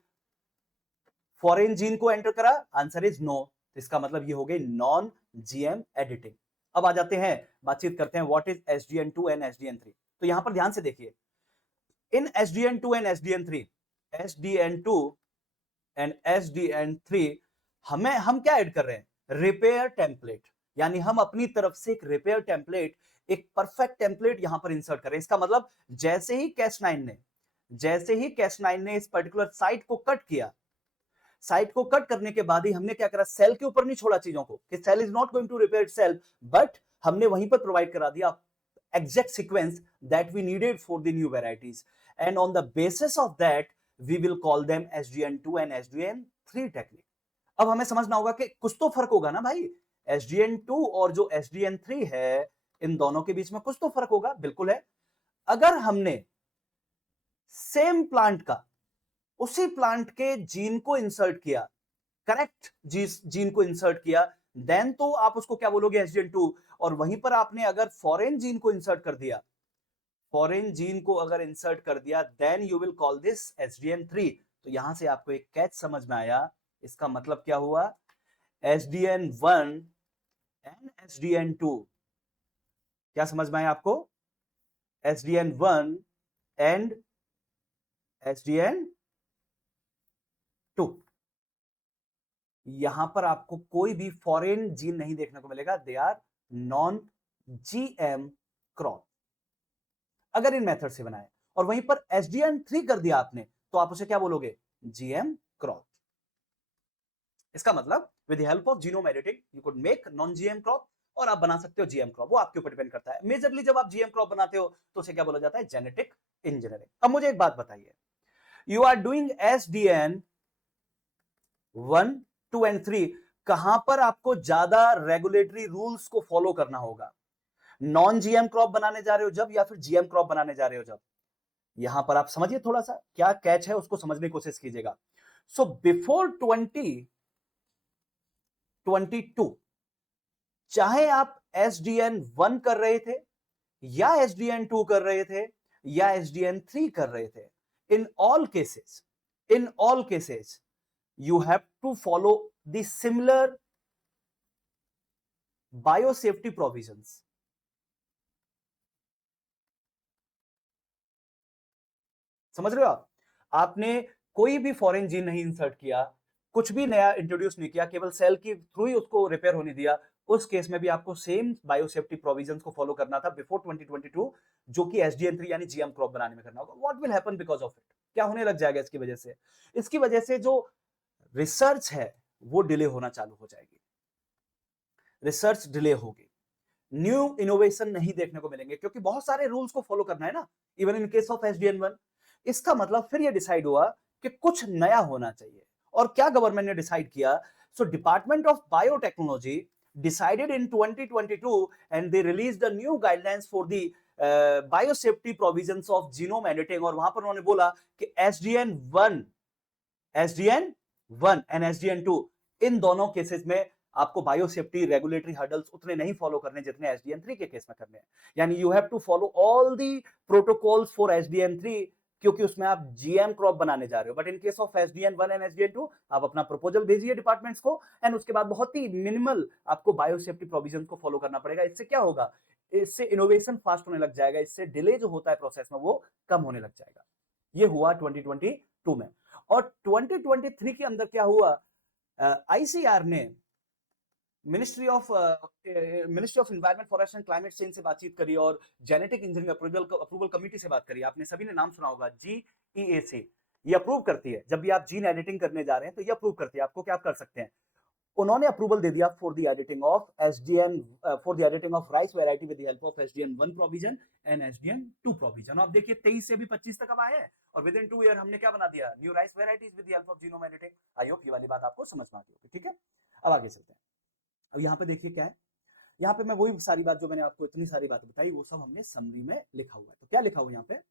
फॉरेन जीन को एंटर करा, आंसर इज नो। इसका मतलब ये हो गई नॉन जीएम एडिटिंग। अब आ जाते हैं, बातचीत करते हैं what is SDN2 and SDN3। तो यहां पर ध्यान से देखिए, इन SDN2 and SDN2 and SDN3 हम क्या ऐड कर रहे हैं, रिपेयर टेम्पलेट, यानी हम अपनी तरफ से एक रिपेयर टेम्पलेट, एक परफेक्ट टेम्पलेट यहां पर इंसर्ट करें। इसका मतलब जैसे ही Cas9 ने इस पर्टिकुलर साइट को कट किया, साइट को कट करने के बाद ही हमने क्या करा, सेल के ऊपर नहीं छोड़ा चीजों को कि cell is not going to repair itself, but हमने वहीं पर प्रोवाइड करा दिया exact sequence that we needed for the new varieties, and on the basis of that we will call them SDN2 and SDN3 technique। अब हमें समझना होगा कि कुछ तो फर्क होगा ना भाई, SDN2 और जो SDN3 है, इन दोनों के बीच में कुछ तो फर्क होगा, बिल्कुल है। अगर हमने सेम प्लांट का, उसी प्लांट के जीन को इंसर्ट किया, करेक्ट जीन को इंसर्ट किया, देन तो आप उसको क्या बोलोगे, SDN2। और वहीं पर आपने अगर फॉरेन जीन को इंसर्ट कर दिया, then you will call this SDN3। तो यहां से आपको एक कैच समझ में आया। इसका मतलब क्या हुआ, SDN1 एंड SDN2, क्या समझ में आया आपको, SDN1 एंड SDN2, यहां पर आपको कोई भी फॉरेन जीन नहीं देखने को मिलेगा, they are non GM crop, अगर इन मेथड से बनाए। और वहीं पर SDN3 कर दिया आपने, तो आप उसे क्या बोलोगे, जीएम क्रॉप। इसका मतलब with the help of genome editing you could make non GM crop, और आप बना सकते हो जीएम क्रॉप, वो आपके ऊपर डिपेंड करता है। मेजरली जब आप जीएम क्रॉप बनाते हो तो उसे क्या बोला जाता है, जेनेटिक इंजीनियरिंग। अब मुझे एक बात बताइए, you are doing SDN1, 2 and 3, कहां पर आपको ज्यादा रेगुलेटरी रूल्स को फॉलो करना होगा, नॉन जीएम क्रॉप बनाने जा रहे हो जब, या फिर जीएम क्रॉप बनाने जा रहे हो जब। यहां पर आप समझिए, थोड़ा सा क्या कैच है उसको समझने की कोशिश कीजिएगा। सो बिफोर 2022, चाहे आप SDN1 कर रहे थे, या SDN2 कर रहे थे, या SDN3 कर रहे थे, in all cases you have to follow the similar biosafety provisions। समझ रहे हो आप, आपने कोई भी फॉरेन जीन नहीं इंसर्ट किया, कुछ भी नया इंट्रोड्यूस नहीं किया, केवल सेल के थ्रू ही उसको रिपेयर होने दिया। उस केस में भी आपको सेम बायोसेफ्टी प्रोविजंस को फॉलो करना था बिफोर 2022, जो कि SDN3 यानी जीएम क्रॉप बनाने में करना होगा। What will happen because of it, क्या होने लग जाएगा इसकी वजह से, इसकी वजह से जो रिसर्च है वो डिले होना चालू हो जाएगी, रिसर्च डिले होगी, न्यू इनोवेशन नहीं देखने को मिलेंगे, क्योंकि बहुत सारे रूल्स को फॉलो करना है ना, even in case of SDN1। इसका मतलब फिर ये डिसाइड हुआ कि कुछ नया होना चाहिए, और क्या गवर्नमेंट ने डिसाइड किया, so department of biotechnology decided in 2022 and they released the new guidelines for the biosafety provisions of genome editing। और वहां पर उन्होंने बोला कि SDN1 एंड SDN2, इन दोनों केसेस में आपको बायोसेफ्टी रेगुलेटरी हर्डल्स उतने नहीं फॉलो करने जितने SDN3 के केस में करने हैं। यानी you have to follow all the protocols for SDN3, क्योंकि उसमें आप जीएम क्रॉप बनाने जा रहे हो। But in case of SDN1 and SDN2 आप अपना प्रपोजल भेजिए डिपार्टमेंट्स को, एंड उसके बाद बहुत ही मिनिमल आपको बायोसेफ्टी प्रोविजंस को फॉलो करना पड़ेगा। इससे क्या होगा, इससे इनोवेशन फास्ट होने लग जाएगा, इससे डिले जो होता है प्रोसेस में वो कम होने लग जाएगा। ये हुआ 2022 में। और 2023 के अंदर क्या हुआ, ICR ने ministry of environment, forest and climate change से बातचीत करी, और जेनेटिक इंजीनियरिंग अप्रूवल कमेटी से बात करी। आपने सभी ने नाम सुना होगा, GEAC। ये अप्रूव करती है, जब भी आप जीन एडिटिंग करने जा रहे हैं तो ये अप्रूव करती है आपको कि आप कर सकते हैं। उन्होंने अप्रूवल दे दिया for the editing of SDN, for the editing of rice variety with the help of SDN 1 provision and SDN 2 provision. आप देखिए 23 से अभी 25 तक अब आए हैं और विद इन 2 ईयर हमने क्या बना दिया, new rice varieties with the help of genome editing. I hope ये वाली बात आपको समझ में आ गई होगी। ठीक है, अब आगे चलते हैं। अब यहाँ पे देखिए क्या है, यहाँ पे मैं वही सारी बात जो मैंने आपको इतनी सारी बात बताई वो सब हमने समरी में लिखा हुआ है। तो क्या लिखा हुआ है यहाँ पे,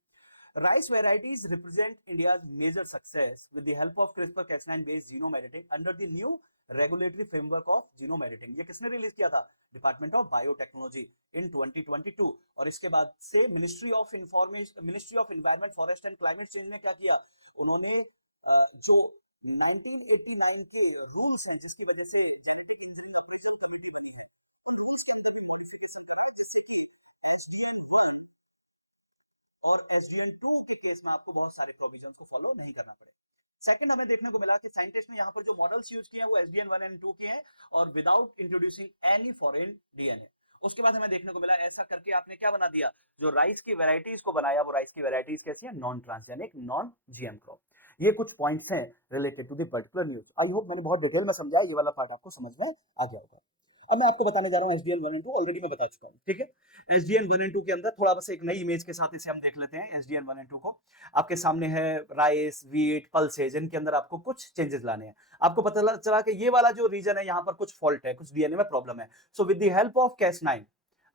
rice varieties represent India's major success with the help of CRISPR-Cas9 based genome editing under the new regulatory framework of genome editing। ये किसने रिलीज किया था, डिपार्टमेंट ऑफ बायोटेक्नोलॉजी इन 2022। और इसके बाद से ministry of environment forest and climate change ने क्या किया, उन्होंने जो 1989 के रूल्स हैं जिसकी वजह से जेनेटिक इंजीनियरिंग अप्रेजल कमेटी बनी है, इसके अंदर भी मॉडिफिकेशन करेंगे जिससे कि एसडीएन 1 और SDN2 के केस में आपको बहुत सारे प्रोविजंस को फॉलो नहीं करना पड़े। सेकंड, हमें देखने को मिला कि साइंटिस्ट ने यहाँ पर जो मॉडल्स यूज किए हैं वो SDN1 एंड 2 के हैं और without introducing any foreign DNA. उसके बाद हमें देखने को मिला ऐसा करके आपने क्या बना दिया, जो राइस की वैरायटीज को बनाया वो राइस की वैरायटीज कैसी है, non transgenic non GM crop. ये कुछ पॉइंट्स हैं related to the particular news. I hope मैंने बहुत डिटेल में समझाया, ये वाला पार्ट आपको समझ में आ गया होगा। अब मैं आपको बताने जा रहा हूँ SDN1 एंड 2, ऑलरेडी मैं बता चुका हूँ। ठीक है, SDN1 एंड 2 के अंदर थोड़ा बस एक नई इमेज के साथ इसे हम देख लेते हैं। SDN1 एंड 2 को आपके सामने है राइस, वीट, पल्सेज, इनके अंदर आपको कुछ चेंजेस लाने हैं। आपको पता चला कि ये वाला जो रीजन है यहाँ पर कुछ फॉल्ट है, कुछ डीएनए में प्रॉब्लम है। सो with the help of Cas9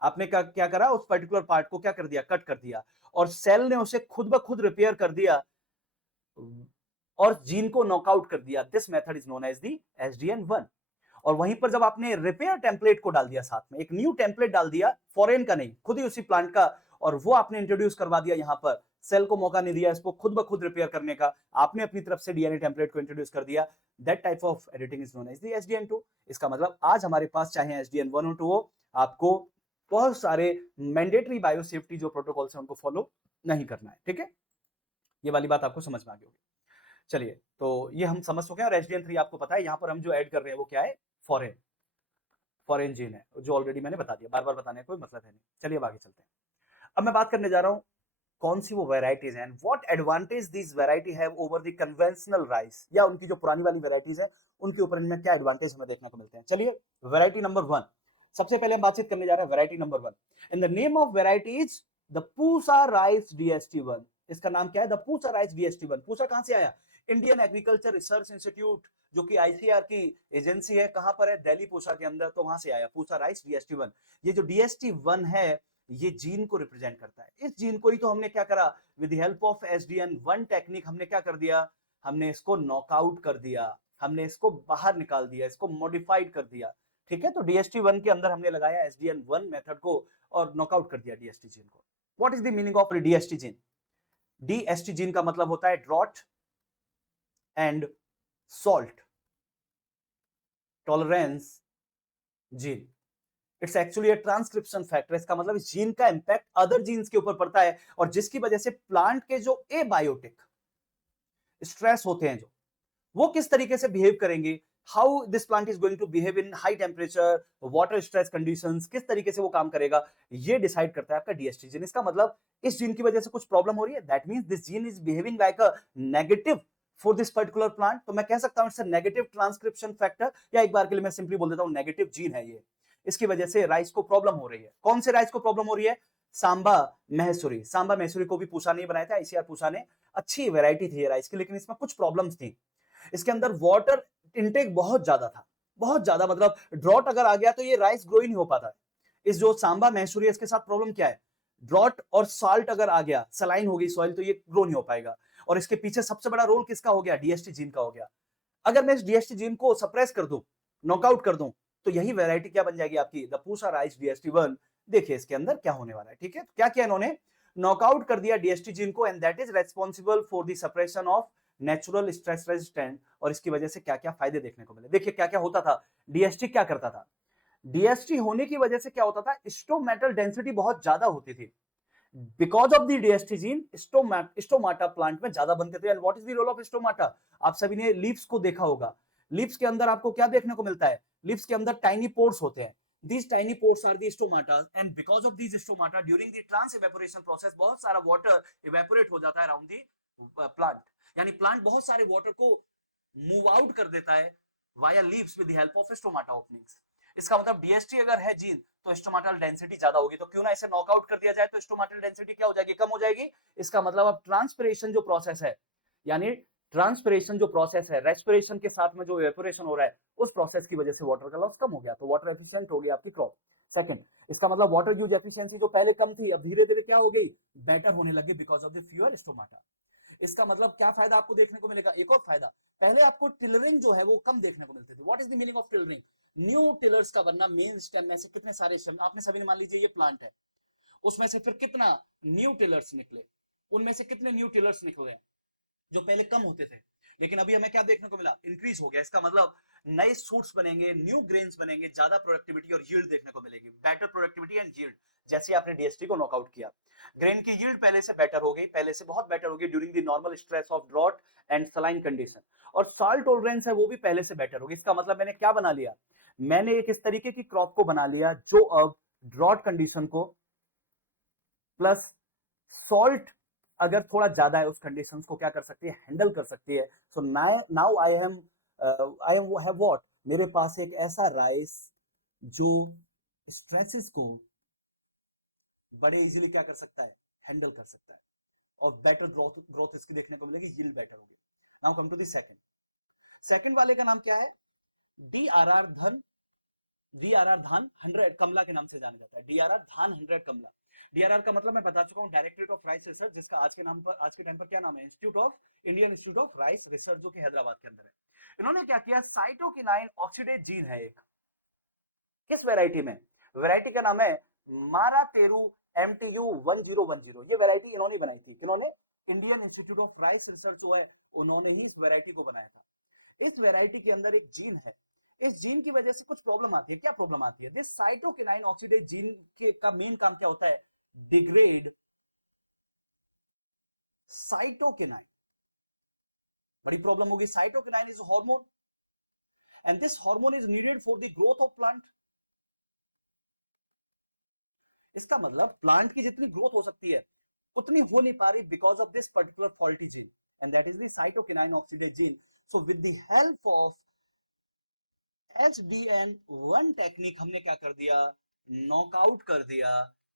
आपने क्या करा, उस पर्टिकुलर पार्ट को क्या कर दिया, कट कर दिया और सेल ने उसे खुद ब खुद रिपेयर कर दिया और जीन को नॉकआउट कर दिया। This method is known as the SDN1। और वहीं पर जब आपने रिपेयर टेम्पलेट को डाल दिया, साथ में एक न्यू टेम्पलेट डाल दिया, फॉरेन का नहीं, खुद ही उसी प्लांट का, और वो आपने इंट्रोड्यूस करवा दिया यहाँ पर, सेल को मौका नहीं दिया इसको खुद ब खुद रिपेयर करने का, आपने अपनी तरफ से डीएनए टेम्पलेट को इंट्रोड्यूस कर दिया। That type of editing is known as the SDN2। इसका मतलब आज हमारे पास चाहे SDN1 और 2 हो, आपको बहुत सारे मैंडेटरी बायोसेफ्टी जो प्रोटोकॉल्स हैं उनको फॉलो नहीं करना है। ठीक है, ये वाली बात आपको समझ में आ गई होगी। चलिए, तो ये हम समझ चुके हैं। और SDN3 आपको पता है यहाँ पर हम जो ऐड कर रहे हैं वो क्या है, फॉरेन जीन है, जो ऑलरेडी मैंने बता दिया, बार बार बताने का कोई मतलब है नहीं। चलिए अब आगे चलते हैं। अब मैं बात करने जा रहा हूं कौन सी वो वैरायटीज हैं, what advantage this variety have over the conventional rice, या उनकी जो पुरानी वाली वैरायटीज है उनके ऊपर इनमें क्या एडवांटेज हमें देखने को मिलते हैं। चलिए, वैरायटी नंबर 1 सबसे पहले हम बातचीत करने जा रहे हैं। Variety number 1, in the name of varieties the Pusa rice DST1। इसका नाम क्या है, the Pusa rice DST1। Pusa कहां से आया, इंडियन एग्रीकल्चर रिसर्च इंस्टीट्यूट, जो कि ICAR की एजेंसी है, कहां पर है, दिल्ली पूसा के अंदर, तो वहां से आया पूसा राइस DST1। ये जो DST1 है ये जीन को रिप्रेजेंट करता है। इस जीन को ही तो हमने क्या करा, with the help of SDN1 technique हमने क्या कर दिया, हमने इसको नॉकआउट कर दिया, हमने इसको बाहर निकाल दिया, इसको मॉडिफाइड कर दिया। ठीक है, तो DST1 के अंदर हमने लगाया SDN1 मेथड को और नॉकआउट कर दिया DST जीन को। What is the meaning of DST gene, DST gene का मतलब होता है drought and salt tolerance gene. It's actually a transcription factor. इसका मतलब इस जीन का इंपैक्ट अदर जीन्स के ऊपर पड़ता है और जिसकी वजह से प्लांट के जो एबायोटिक स्ट्रेस होते हैं, जो वो किस तरीके से बिहेव करेंगे, how this plant is going to behave in high temperature, water stress conditions, किस तरीके से वो काम करेगा, ये डिसाइड करता है आपका DST जीन। इसका मतलब इस जीन की वजह से कुछ प्रॉब्लम हो रही है, that means this gene is behaving like a negative for this particular plant, तो मैं कह सकता हूं it's a negative transcription factor, या एक बार के लिए मैं सिंपली बोल देता हूं नेगेटिव जीन है ये। इसकी वजह से राइस को प्रॉब्लम हो रही है। कौन से राइस को प्रॉब्लम हो रही है, सांबा मैसूरी। सांबा मैसूरी को भी पूसा नहीं बनाया था, ICAR पूसा ने, अच्छी वैरायटी थी राइस की, लेकिन इसमें कुछ प्रॉब्लम्स थी। इसके अंदर वाटर इनटेक बहुत ज्यादा था, बहुत ज्यादा, मतलब ड्रॉट अगर आ गया तो ये राइस ग्रो ही नहीं हो पाता है। इस जो सांबा मैसूरी इसके साथ प्रॉब्लम क्या है, ड्रॉट और साल्ट अगर आ गया, सलाइन हो गई सॉइल, तो ये ग्रो नहीं हो पाएगा। और इसके पीछे सबसे बड़ा रोल किसका हो गया, DST जीन का हो गया। अगर मैं इस DST जीन को सप्रेस कर दूं, नॉकआउट कर दूं, तो यही वैरायटी क्या बन जाएगी आपकी, द पूसा राइस DST1। देखिए इसके अंदर क्या होने वाला है। ठीक है, तो क्या किया इन्होंने, नॉकआउट कर दिया DST जीन को, and that is responsible for the suppression of natural stress resistant. और इसकी वजह से क्या क्या फायदे देखने को मिले, देखिए क्या क्या होता था। DST क्या करता था, DST होने की वजह से क्या होता था, स्टोमेटल डेंसिटी बहुत ज्यादा होती थी। Because of the DST gene stomata plant में ज्यादा बनते थे। And what is the role of stomata, आप सभी ने लीव्स को देखा होगा। लीव्स के अंदर आपको क्या देखने को मिलता है, लीव्स के अंदर टाइनी पोर्स होते हैं। These tiny pores are the stomata, and because of these stomata, during the trans evaporation process, बहुत सारा water evaporate हो जाता है around the plant। यानी प्लांट बहुत सारे वाटर को मूव आउट कर देता है via leaves with the help of stomata openings. इसका मतलब डीएसटी अगर है जीन तो स्टोमाटल डेंसिटी ज्यादा होगी, तो क्यों ना इसे नॉकआउट कर दिया जाए, तो स्टोमाटल डेंसिटी क्या हो जाएगी, कम हो जाएगी। इसका मतलब अब ट्रांसपिरेशन जो प्रोसेस है, यानी ट्रांसपिरेशन जो प्रोसेस है, रेस्पिरेशन के साथ में जो इवेपोरेशन हो रहा है, उस प्रोसेस की वजह से वाटर का लॉस कम हो गया, तो वाटर एफिशिएंट हो गई आपकी क्रॉप। सेकंड, इसका मतलब वाटर यूज एफिशिएंसी जो पहले कम थी अब धीरे धीरे क्या हो गई, बेटर होने लगी because of the fewer stomata. इसका मतलब क्या फायदा आपको देखने को मिलेगा, एक और फायदा, पहले आपको टिलरिंग जो है वो कम देखने को मिलती थी। What is the meaning of tillering, new tillers का बनना, मेन स्टेम में से कितने सारे स्टेम आपने सभी ने, मान लीजिए ये प्लांट है, उसमें से फिर कितना न्यू टिलर्स निकले, उनमें से कितने न्यू टिलर्स निकले जो पहले कम होते थे, लेकिन अभी हमें क्या देखने को मिला, इंक्रीज हो गया। इसका मतलब नए सूट्स बनेंगे, न्यू ग्रेन्स बनेंगे, ज्यादा प्रोडक्टिविटी और यील्ड देखने को मिलेगी, बेटर प्रोडक्टिविटी एंड यील्ड। जैसे आपने डीएसटी को नॉकआउट किया, ग्रेन की यील्ड पहले से बेटर हो गई, पहले से बहुत बेटर हो गई during the normal stress of drought and saline condition, और सॉल्ट टॉलरेंस है वो भी पहले से बेटर होगी। इसका मतलब मैंने क्या बना लिया, मैंने एक इस तरीके की क्रॉप को बना लिया जो अब ड्रॉट कंडीशन को प्लस सॉल्ट अगर थोड़ा ज्यादा है उस कंडीशंस को क्या कर सकती है, हैंडल कर सकती है। So now I am have what, मेरे पास एक ऐसा राइस जो स्ट्रेसेस को बड़े इजीली क्या कर सकता है, हैंडल कर सकता है, और बेटर ग्रोथ ग्रोथ इसकी देखने को मिलेगी, यील्ड बेटर होगी। Now come to the second, second वाले का नाम क्या है, डीआरआर धन, डीआरआर धान 100 कमला के नाम से जाना जाता है, डीआरआर धान 100 कमला। डीआरआर का मतलब मैं बता चुका हूं, डायरेक्टरेट ऑफ राइस रिसर्च, जिसका आज के नाम पर, आज के टाइम पर क्या नाम है, institute of, Indian Institute of Rice Research, जो कि हैदराबाद के अंदर है। इन्होंने क्या किया, साइटोकिनाइन ऑक्सीडेज जीन है एक, किस वैरायटी में, वैरायटी का नाम है माराटेरू MTU 1010, ये वैरायटी इन्होंने बनाई थी, किन्होंने, Indian Institute of Rice Research जो है उन्होंने ही इस वैरायटी को बनाया था। इस वैरायटी के अंदर एक जीन है, इस जीन की वजह से कुछ प्रॉब्लम आती है, क्या प्रॉब्लम आती है, दिस साइटोकिनाइन ऑक्सीडेज जीन के का मेन काम क्या होता है, डिग्रेड साइटोकिनाइन। बड़ी प्रॉब्लम होगी, cytokinin is hormone and this hormone is needed for the growth of plant. इसका मतलब प्लांट की जितनी ग्रोथ हो सकती है उतनी हो नहीं पा रही because of this particular faulty gene, and that is the cytokinin oxidase gene. So with the help of HDN1 technique हमने क्या कर दिया, नॉकआउट कर दिया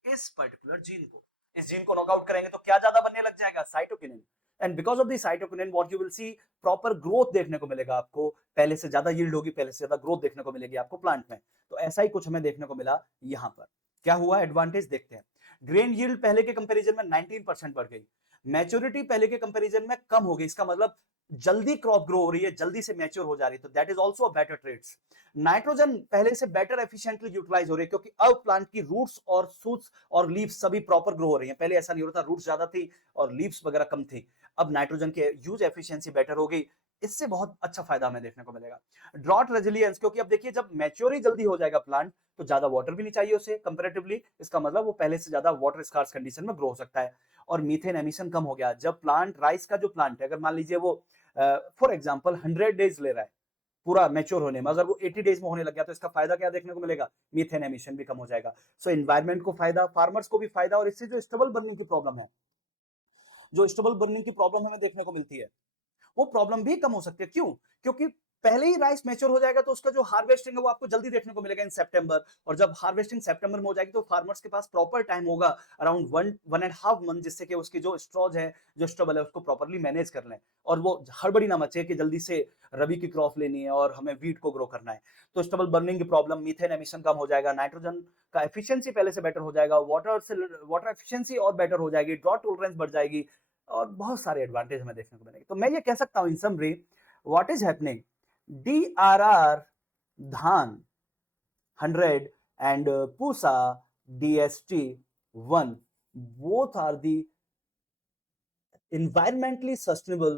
इस पर्टिकुलर जीन को। इस जीन को नॉकआउट करेंगे तो क्या ज्यादा बनने लग जाएगा, cytokinin, and because of the cytokinin what you will see, proper growth देखने को मिलेगा आपको, पहले से ज्यादा यील्ड होगी, पहले से ज्यादा ग्रोथ देखने को मिलेगी आपको प्लांट में। तो ऐसा ही कुछ हमें देखने को मिला यहां पर। क्या हुआ एडवांटेज देखते हैं, ग्रेन यील्ड पहले के कंपैरिजन में 19% बढ़ गई, मैच्योरिटी पहले के कंपैरिजन में कम हो गई, इसका मतलब जल्दी क्रॉप ग्रो हो रही है, जल्दी से मैच्योर हो जा रही है, तो that is also a better trades. Nitrogen पहले से बेटर एफिशिएंटली यूटिलाइज हो रही है, क्योंकि अब प्लांट की रूट्स और सूट्स और लीव्स सभी प्रॉपर ग्रो हो रही हैं, पहले ऐसा नहीं हो रहा था, रूट्स ज्यादा थी और लीव्स वगैरह कम थी, अब नाइट्रोजन की यूज एफिशिएंसी बेटर हो गई, इससे बहुत अच्छा फायदा हमें देखने को मिलेगा। ड्रॉट रेजिलियंस, क्योंकि अब देखिए जब मैच्योर ही जल्दी हो जाएगा प्लांट तो ज्यादा वाटर भी नहीं चाहिए उसे कंपैरेटिवली, इसका मतलब वो पहले से ज्यादा वाटर स्कार्स कंडीशन में ग्रो हो सकता है। और मीथेन एमिशन कम हो गया, जब प्लांट राइस का जो प्लांट है, अगर मान लीजिए वो फॉर एग्जांपल 100 डेज ले रहा है पूरा मैच्योर होने में, अगर वो 80 डेज में होने लग गया तो इसका फायदा क्या देखने को मिलेगा, मीथेन एमिशन भी कम हो जाएगा। सो एनवायरमेंट को फायदा, फार्मर्स को भी फायदा, और इससे जो स्टेबल बर्निंग की प्रॉब्लम है, जो स्टेबल बर्निंग की प्रॉब्लम हमें देखने को मिलती है, वो प्रॉब्लम भी कम हो सकती है। क्यों, क्योंकि पहले ही राइस मैच्योर हो जाएगा तो उसका जो हार्वेस्टिंग है वो आपको जल्दी देखने को मिलेगा इन सितंबर, और जब हार्वेस्टिंग सितंबर में हो जाएगी तो फार्मर्स के पास प्रॉपर टाइम होगा अराउंड 1.5 मंथ, जिससे कि उसकी जो स्ट्रॉज है, जो स्टबल है, उसको प्रॉपर्ली मैनेज कर लें, और वो हड़बड़ी ना मचे कि जल्दी से रबी की क्रॉप लेनी है और हमें वीट को ग्रो करना है। तो स्टबल बर्निंग की प्रॉब्लम, मीथेन एमिशन कम हो जाएगा, नाइट्रोजन का एफिशिएंसी पहले से बेटर हो जाएगा, वाटर एफिशिएंसी और बेटर हो जाएगी, ड्रॉट टॉलरेंस बढ़ जाएगी, और बहुत सारे एडवांटेज हमें देखने को मिलेंगे। तो मैं ये कह सकता हूं इन summary, what is happening, DRR धान 100 and Pusa DST1 both are the environmentally sustainable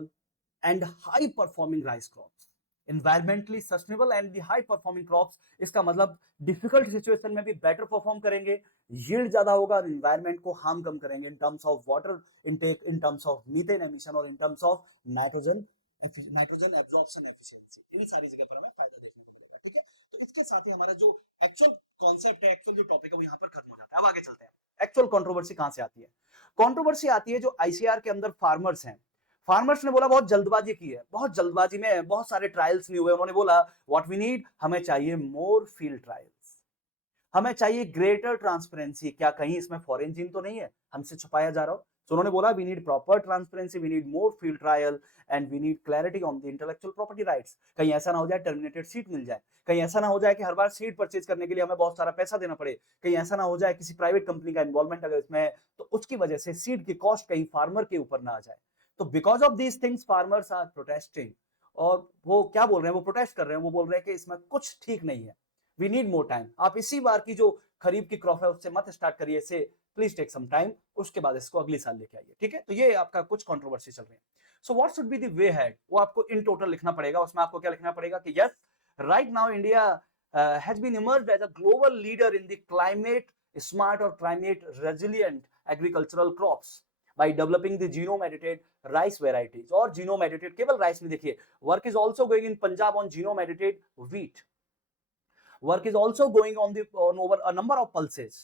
and high performing rice crops। environmentally sustainable and the high performing crops, इसका मतलब डिफिकल्ट सिचुएशन में भी बेटर परफॉर्म करेंगे, यील्ड ज्यादा होगा, और एनवायरमेंट को हार्म कम करेंगे in terms of water intake, in terms of methane emission, और in terms of nitrogen absorption efficiency, इन सारी जगह पर हमें फायदा देखने को मिलेगा। ठीक है, तो इसके साथ ही हमारा जो एक्चुअल कॉन्सेप्ट है, एक्चुअल जो टॉपिक है, वो यहाँ पर खत्म हो जाता है। अब आगे चलते हैं, एक्चुअल कंट्रोवर्सी कहां से आती है, कंट्रोवर्सी आती है जो ICAR के अंदर फार्मर्स हैं, फार्मर्स ने बोला बहुत जल्दबाजी की है, बहुत जल्दबाजी में बहुत सारे ट्रायल्स नहीं हुए। उन्होंने बोला व्हाट वी नीड, हमें चाहिए मोर फील्ड ट्रायल्स, हमें चाहिए ग्रेटर ट्रांसपेरेंसी। क्या कहीं इसमें फॉरेन जीन तो नहीं है, हमसे छुपाया जा रहा हो? तो उन्होंने बोला we need proper transparency, we need more field trial and we need clarity on the intellectual property rights. कहीं ऐसा ना हो जाए टर्मिनेटेड सीट मिल जाए, कहीं ऐसा ना हो जाए कि हर बार सीट परचेज करने के लिए हमें बहुत सारा पैसा देना पड़े, कहीं ऐसा ना हो जाए किसी प्राइवेट कंपनी का इन्वॉल्वमेंट अगर इसमें है तो उसकी वजह से सीट की कॉस्ट कहीं फार्मर के ऊपर ना आ जाए। तो because of these things farmers are protesting. और वो क्या बोल रहे हैं, वो प्रोटेस्ट कर रहे हैं, वो बोल रहे हैं कि इसमें कुछ ठीक नहीं है, वी नीड मोर टाइम। आप इसी बार की जो खरीफ की क्रॉप है उससे मत स्टार्ट करिए इसे, प्लीज टेक सम टाइम, उसके बाद इसको अगली साल लेके आइए। ठीक है, तो ये आपका कुछ कंट्रोवर्सी चल रही है। So what should be the way head, वो आपको इन टोटल लिखना पड़ेगा। उसमें आपको क्या लिखना पड़ेगा कि yes, right now India has been emerged as a global leader in the climate smart और climate resilient agricultural crops by developing the genome edited rice varieties। और genome edited केवल राइस में देखिए, work is also going in Punjab on genome edited wheat, work is also going on over a number of pulses।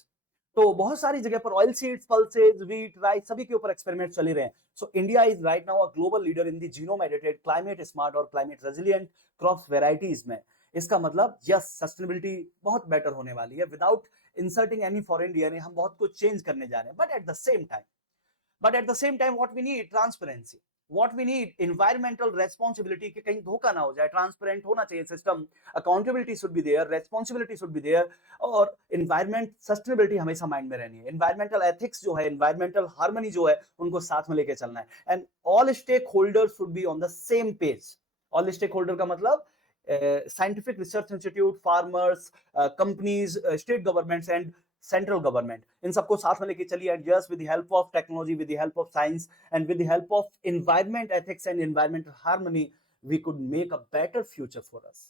तो बहुत सारी जगह पर oil seeds, pulses, wheat, rice सभी के ऊपर एक्सपेरिमेंट चल ही रहे हैं। So India is right now a global leader in the genome edited climate smart और क्लाइमेट रेजिलिएंट क्रॉप्स वेराइटीज में। इसका मतलब यस, सस्टेनेबिलिटी बहुत बेटर होने वाली है। Without inserting any foreign DNA हम बहुत कुछ चेंज करने जा रहे हैं, but at the same time what we need transparency, what we need environmental responsibility, कि कहीं धोखा ना हो जाए, ट्रांसपेरेंट होना चाहिए system, accountability should be there, responsibility should be there. और एनवायरमेंट सस्टेनेबिलिटी हमेशा माइंड में रहनी है, एनवायरमेंटल एथिक्स जो है, एनवायरमेंटल हार्मनी जो है, उनको साथ में लेके चलना है। And all stakeholders should be on the same page. All stakeholder का मतलब scientific research institute, farmers, companies, state governments and central government, इन सबको साथ में लेके चलिए। And yes, with the help of technology, with the help of science and with the help of environment ethics and environmental harmony, we could make a better future for us.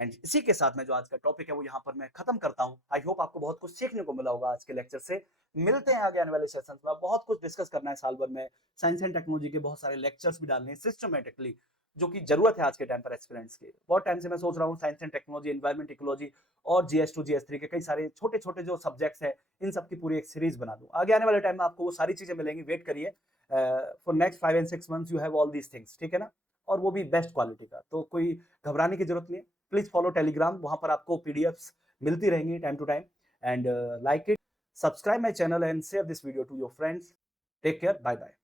And इसी के साथ में जो आज का topic है वो यहाँ पर मैं खत्म करता हूँ। आई होप आपको बहुत कुछ सीखने को मिला होगा आज के लेक्चर से। मिलते हैं आगे आने वाले सेशंस में, बहुत कुछ डिस्कस करना है साल भर में, साइंस एंड टेक्नोलॉजी के बहुत सारे लेक्चर्स भी डालने हैं सिस्टमेटिकली, जो कि जरूरत है आज के टाइम पर एक्सपीरियंस की। बहुत टाइम से मैं सोच रहा हूँ science and technology, environment ecology और GS2 GS3 के कई सारे छोटे छोटे जो सब्जेक्ट्स हैं, इन सब की पूरी एक सीरीज बना दूं। आगे आने वाले टाइम में आपको वो सारी चीजें मिलेंगी, वेट करिए। For next 5 and 6 months you have all these things, ठीक है ना, और वो भी बेस्ट क्वालिटी का। तो कोई घबराने की जरूरत नहीं है, प्लीज फॉलो टेलीग्राम, वहां पर आपको PDFs मिलती रहेंगी time to time. And like it, subscribe my channel and share this video to your friends. Take care, bye bye.